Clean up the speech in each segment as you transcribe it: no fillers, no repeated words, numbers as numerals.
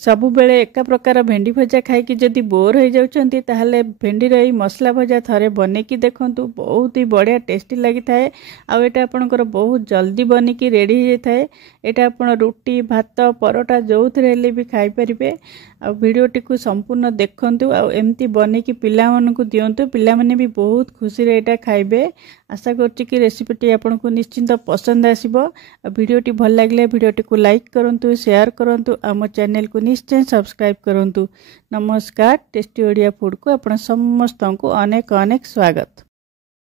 सबु बेले एका प्रकार भेंडी भजा खाई जदि बोर हो जाउछंती ताहले भेंडीर एई मसला भजा थरे बनेकी देखंतु। बहुत ही बढ़िया टेस्टी लगी थाए। आउ एटा आपनकर बहुत जल्दी बनिकी रेडी हो जाए। एटा आपण रुटी भात परोटा जोउथरे हेले भी खाई परिबे। आ वीडियोटी को संपूर्ण देखंतु। आ एमती बनेकी पिला मानकु दियंतु। पिला माने भी बहुत खुशी रे एटा खाइबे। आशा करछि कि रेसिपीटी आपनको निश्चिंत पसंद आसीबो। आ वीडियोटी भल लागले वीडियोटी को लाइक करंतु शेयर करंतु। आ मो चैनल को निश्चय सब्सक्राइब करंतु। नमस्कार। टेस्टी ओडिया फूड को आपण समस्त को अनेक अनेक स्वागत।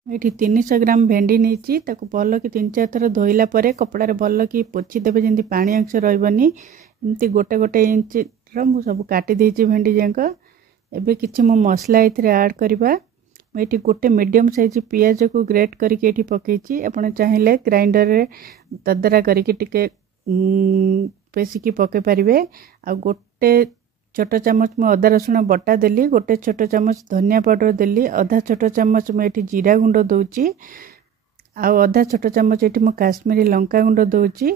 ये 300 ग्राम भेंडी नहीं ताकू भल कि 3-4 थर धोइला परे कपड़ा रे भल कि पोछि देबे जेंति पानी अंश रहबनी। एमती गोटे गोटे इंच रो मु सब काटी देछि भेंडी जांक। एबे किछि मु मसला एथरे ऐड करबा। एटी गोटे मीडियम साइज पियाज को ग्रेट करके एटी पकेछि। आपण चाहिले ग्राइंडर रे ददरा करके टिके पेसिकी पके परिबे। आ गोटे छोट चामच मु अदा रसुण बटा देली। गोटे छोट चामच धनिया पाउडर देली। आधा छोट चामच मु एटी जीरा गुंड दउची। आ आधा छोट चामच एटी मु काश्मीरी लंका गुंड दउची।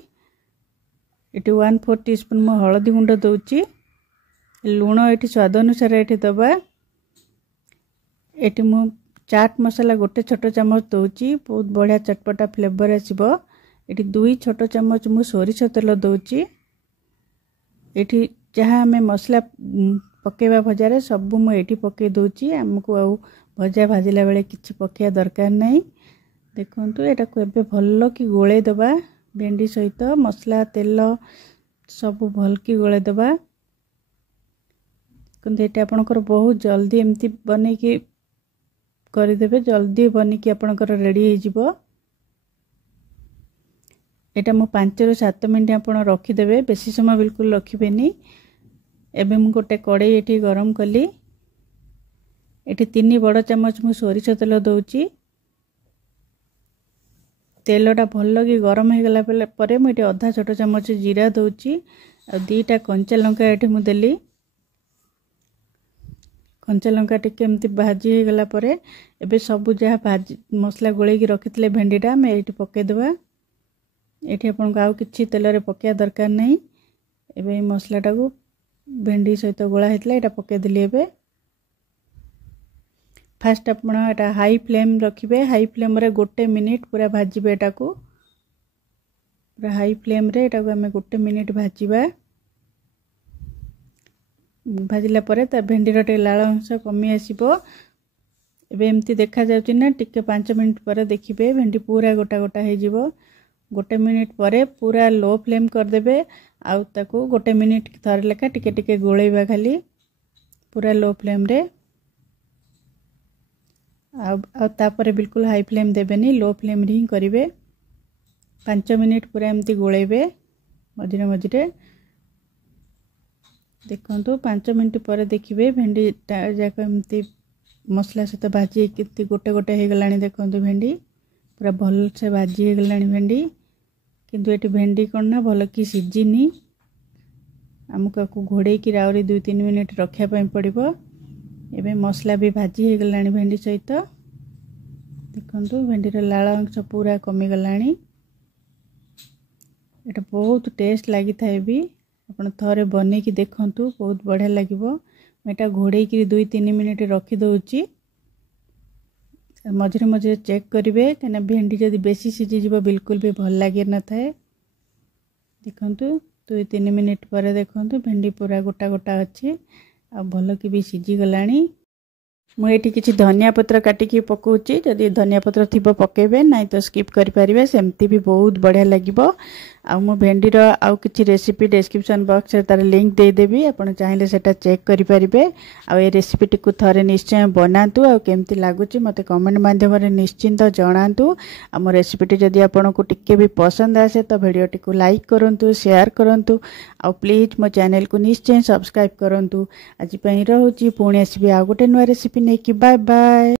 एटी 1/4 टीस्पून मु हळदी गुंड दउची। लूण एटी स्वाद अनुसार एटी दबा। एटी मु चाट मसाला गोटे छोट चामच दउची। बहुत बढ़िया चटपटा फ्लेवर आसीबो। एटी 2 छोट चामच मु सोरिष तेल दउची। एटी जहाँ हमें मसला पकेवा भजा सब मु एटी पके दउची। हमको आ भजा भाजिला बेले किछि पकेया दरकार नहीं। देखंतु एटा को एबे भल्लो कि गोळे दबा। भेंडी सहित मसला तेल सब भल कि गोळे दबा। कंदे एटा आपनकर बहुत जल्दी एमती बने कि करि देबे। जल्दी बनी कि आपनकर रेडी हो जिवो। एटा मु 5 ରୁ 7 मिनिट आपण रखी देबे। बेसी समय बिल्कुल रखिबेनी। एबे मु गोटे कड़ाई एठी गरम कली। एठी 3 बड़ चम्मच मु सोरिष तेल दउची। तेलटा भल कि गरम हो गला परे मु एठी आधा छोट चम्मच जीरा दउची। आ 2टा कंचा लंका एठी मु देली। कंचा लंका टिके एमती भाजी हो गला परे एबे सब जहा भाजी मसला गोळे कि रखितले भेंडीटा मैं एठी पके देबा। एठी आपन को आउ किछि तेल रे पकेया दरकार नहीं। एबे मसलाटा को भेंडी सहित गोळा हेतला एटा पके दिली। एबे फास्ट आपण एटा हाई फ्लेम रखिबे। हाई फ्लेम रे गोटे मिनिट पूरा भाजीबे। एटा को पूरा हाई फ्लेम रे एटा को हमें गोटे मिनिट भाजीबा। भाजिला परे त भेंडी रे लाळ अंश कमी आसीबो। एबे एमती देखा जाउची ना टिके 5 मिनिट परे देखिबे भेंडी पूरा गोटा गोटा हे जिवो। गोटे मिनिट परे पूरा लो फ्लेम कर देबे। आउ ताको गोटे मिनिट थर लेखा टिके टिके गोळेबा खाली पूरा लो फ्लेम रे। आ तापरे बिल्कुल हाई फ्लेम देबेनी। लो फ्लेम रे ही करिवे। 5 मिनिट पूरा एमती गोळेबे मझिरे मझिरे। देखंतु 5 मिनिट परे देखिबे भेंडी जाक एमती मसला सहित भाजी किति गोटे गोटे हे गलानी। देखंतु भेंडी पूरा भल से भाजी हो गलानी भेंडी। किंतु एटी भेंडी कोन ना भल कि सिजिनी। हमको घोड़े कि राउरी 2-3 मिनिट रखिया पई पड़िबो। एबे मसला भी भाजी हो गलानी भेंडी सहित। देखंतु भेंडी रे लाळ अंश पूरा कमी गलानी। एटा बहुत टेस्ट लागि थाए भी। आपण थरे बने कि देखंतु बहुत बढ़िया लागिबो। एटा घोड़े कि 2-3 मिनिट रखी दउची। मझिरे मझिरे चेक करिवे कना भेंडी जदि बेसी सिझी जिवो बिल्कुल भी भल लागे न थाए। देखंतु 2-3 मिनिट परे देखंतु भेंडी पूरा गोटा गोटा अछि। आ भल कि भी सिझी गलानी। मु एठी किछि धनिया पत्र काटिकी पकोउची। जदि धनिया पत्र थिबो पकेबे नाही तो स्किप करि परिबे। सेमती भी बहुत बढ़िया लागिबो। आ मु भेंडी रो आउ किछि रेसिपी डिस्क्रिप्शन बॉक्स रे तार लिंक दे देबी। आपण चाहिले सेटा चेक करि परिबे। आ ए रेसिपीटी को थरे निश्चय बनातु। आ केमती लागुची मते कमेंट माध्यम रे निश्चिंत जणांतु। आ मो रेसिपीटी जदि आपण को टिके भी पसंद आसे तो वीडियोटी को लाइक करंतु शेयर करंतु। आ प्लीज मो चैनल को निश्चय सब्सक्राइब करंतु। आज पई रहउची पुणी आसीबे आ गोटे नवा रेसिपी नै कि बाय बाय।